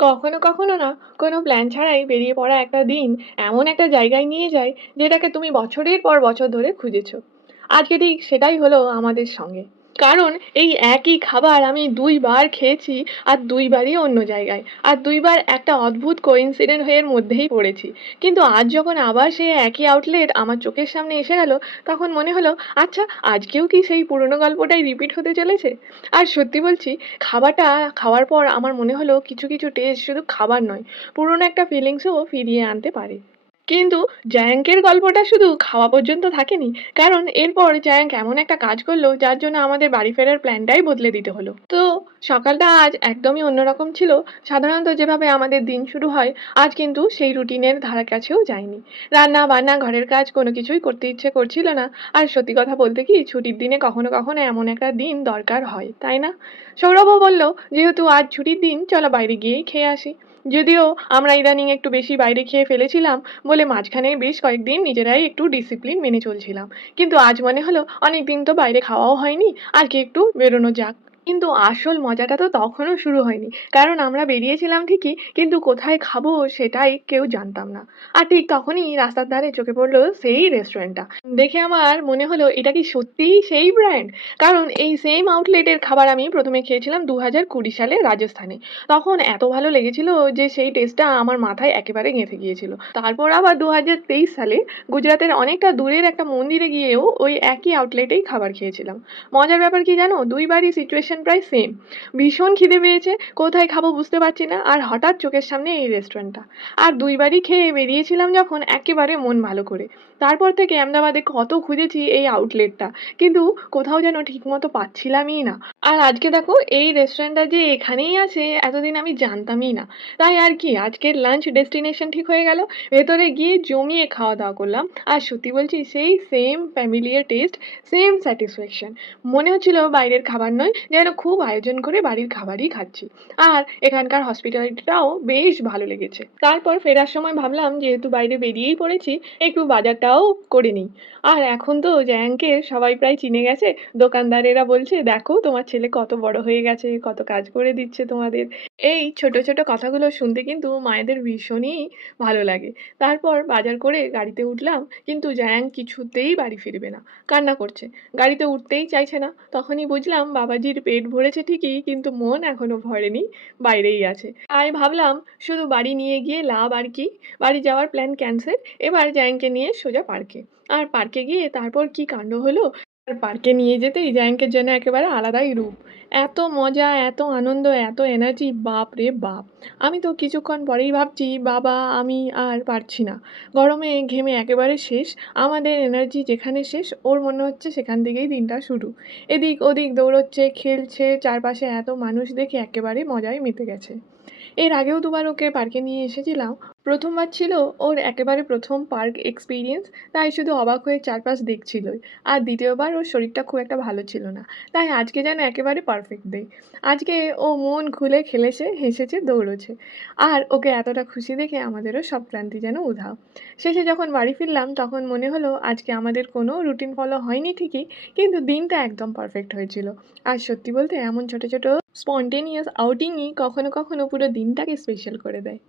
কখনো কখনো না কোনো প্ল্যান ছাড়াই বেরিয়ে পড়া একটা দিন এমন একটা জায়গায় নিয়ে যায় যেটাকে তুমি বছরের পর বছর ধরে খুঁজেছো। আজকে ঠিক সেটাই হলো আমাদের সঙ্গে। কারণ এই একই খাবার আমি ২ বার খেয়েছি, আর ২ বারই অন্য জায়গায়, আর ২ বার একটা অদ্ভুত কোইন্সিডেন্ট এর মধ্যেই পড়েছি। কিন্তু আজ যখন আবার সেই একই আউটলেট আমার চোখের সামনে এসে গেল, তখন মনে হলো আচ্ছা, আজকেও কি সেই পুরনো গল্পটাই রিপিট হতে চলেছে। আর সত্যি বলছি, খাবারটা খাওয়ার পর আমার মনে হলো কিছু কিছু টেস্ট শুধু খাবার নয়, পুরনো একটা ফিলিংসও ফিরিয়ে আনতে পারে। কিন্তু জায়াঙ্কের গল্পটা শুধু খাওয়া পর্যন্ত থাকেনি। কারণ এরপর জায়াঙ্ক এমন একটা কাজ করলো যার জন্য আমাদের বাড়ি ফেরার প্ল্যানটাই বদলে দিতে হলো। তো সকালটা আজ একদমই অন্যরকম ছিল। সাধারণত যেভাবে আমাদের দিন শুরু হয়, আজ কিন্তু সেই রুটিনের ধারে কাছেও যায়নি। রান্না বান্না ঘরের কাজ কোনো কিছুই করতে ইচ্ছে করছিল না। আর সত্যি কথা বলতে কি, ছুটির দিনে কখনো কখনো এমন একটা দিন দরকার হয়, তাই না? সৌরভও বলল, যেহেতু আজ ছুটির দিন চলো বাইরে গিয়েই খেয়ে আসি। যদিও আমরা ইদানিং একটু বেশি বাইরে খেয়ে ফেলেছিলাম বলে মাঝখানে বেশ কয়েকদিন নিজেরাই একটু ডিসিপ্লিন মেনে চলছিলাম। কিন্তু আজ মনে হলো অনেকদিন তো বাইরে খাওয়াও হয়নি, আজকে একটু বেরোনো যাক। কিন্তু আসল মজাটা তো তখনও শুরু হয়নি। কারণ আমরা বেরিয়েছিলাম ঠিকই, কিন্তু কোথায় খাবো সেটাই কেউ জানতাম না। আর ঠিক তখনই রাস্তার ধারে চোখে পড়লো সেই রেস্টুরেন্টটা। দেখে আমার মনে হলো এটা কি সত্যিই সেই ব্র্যান্ড। কারণ এই সেম আউটলেটের খাবার আমি প্রথমে খেয়েছিলাম 2020 সালে রাজস্থানে। তখন এত ভালো লেগেছিল যে সেই টেস্টটা আমার মাথায় একেবারে গেঁথে গিয়েছিল। তারপর আবার 2023 সালে গুজরাতের অনেকটা দূরের একটা মন্দিরে গিয়েও ওই একই আউটলেটেই খাবার খেয়েছিলাম। মজার ব্যাপার কি জানো, ২ বারই সিচুয়েশন প্রায় সেম। ভীষণ খিদে পেয়েছে, কোথায় খাবো বুঝতে পারছি না, আর হঠাৎ চোখের সামনে এই রেস্টুরেন্টটা। আর ২ বারই খেয়ে বেরিয়েছিলাম যখন একেবারে মন ভালো করে। তারপর থেকে আহমেদাবাদে কত খুঁজেছি এই আউটলেটটা, কিন্তু কোথাও যেন ঠিকমতো পাচ্ছিলামই না। আর আজকে দেখো এই রেস্টুরেন্টটা যে এখানেই আছে এতদিন আমি জানতামই না। তাই আর কি, আজকের লাঞ্চ ডেস্টিনেশন ঠিক হয়ে গেল। ভেতরে গিয়ে জমিয়ে খাওয়া দাওয়া করলাম। আর সত্যি বলছি, সেই same familiar test, same satisfaction. মনে হচ্ছিল বাইরের খাবার নয়, যেন খুব আয়োজন করে বাড়ির খাবারই খাচ্ছি। আর এখানকার হসপিটালিটিটাও বেশ ভালো লেগেছে। তারপর ফেরার সময় ভাবলাম যেহেতু বাইরে বেরিয়েই পড়েছি, একটু বাজারটাও করে নিই। আর এখন তো জ্যাঙ্কে সবাই প্রায় চিনে গেছে। দোকানদারেরা বলছে, দেখো তোমার ছেলে কত বড় হয়ে গেছে, কত কাজ করে দিচ্ছে তোমাদের। এই ছোট ছোট কথাগুলো শুনতে কিন্তু মায়েদের ভীষণই ভালো লাগে। তারপর বাজার করে গাড়িতে উঠলাম, কিন্তু জায়ান কিছুতেই বাড়ি ফিরবে না, কান্না করছে। গাড়িতে উঠতেই চাইছে না। তখনই বুঝলাম বাবাজির পেট ভরেছে ঠিকই, কিন্তু মন এখনো ভরেনি, বাইরেই আছে। আর ভাবলাম শুধু বাড়ি নিয়ে গিয়ে লাভ আর কি। বাড়ি যাওয়ার প্ল্যান ক্যান্সেল। এবার জায়ানকে নিয়ে সোজা পার্কে। আর পার্কে গিয়ে তারপর কি কাণ্ড হলো। আর পার্কে নিয়ে যেতেই জায়াঙ্কের জন্য একেবারে আলাদাই রূপ। এত মজা, এত আনন্দ, এত এনার্জি, বাপ রে বাপ! আমি তো কিছুক্ষণ পরেই ভাবছি বাবা, আমি আর পারছি না। গরমে ঘেমে একেবারে শেষ। আমাদের এনার্জি যেখানে শেষ, ওর মনে হচ্ছে সেখান থেকেই দিনটা শুরু। এদিক ওদিক দৌড়চ্ছে, খেলছে, চারপাশে এত মানুষ দেখে একেবারে মজায় মেতে গেছে। এর আগেও ২ বার ওকে পার্কে নিয়ে এসেছিলাম। ১ম বার ছিল ওর একেবারে ১ম পার্ক এক্সপেরিয়েন্স, তাই শুধু অবাক হয়ে চারপাশ দেখছিলই। আর ২য় বার ওর শরীরটা খুব একটা ভালো ছিল না। তাই আজকে যেন একেবারে পারফেক্ট ডে। আজকে ও মন খুলে খেলেছে, হেসেছে, দৌড়েছে। আর ওকে এতটা খুশি দেখে আমাদেরও সব ক্লান্তি যেন উধাও। শেষে যখন বাড়ি ফিরলাম তখন মনে হলো আজকে আমাদের কোনো রুটিন ফলো হয়নি ঠিকই, কিন্তু দিনটা একদম পারফেক্ট হয়েছিল। আর সত্যি বলতে এমন ছোট ছোট স্পন্টেনিয়াস আউটিংই কখনো কখনো পুরো দিনটাকে স্পেশাল করে দেয়।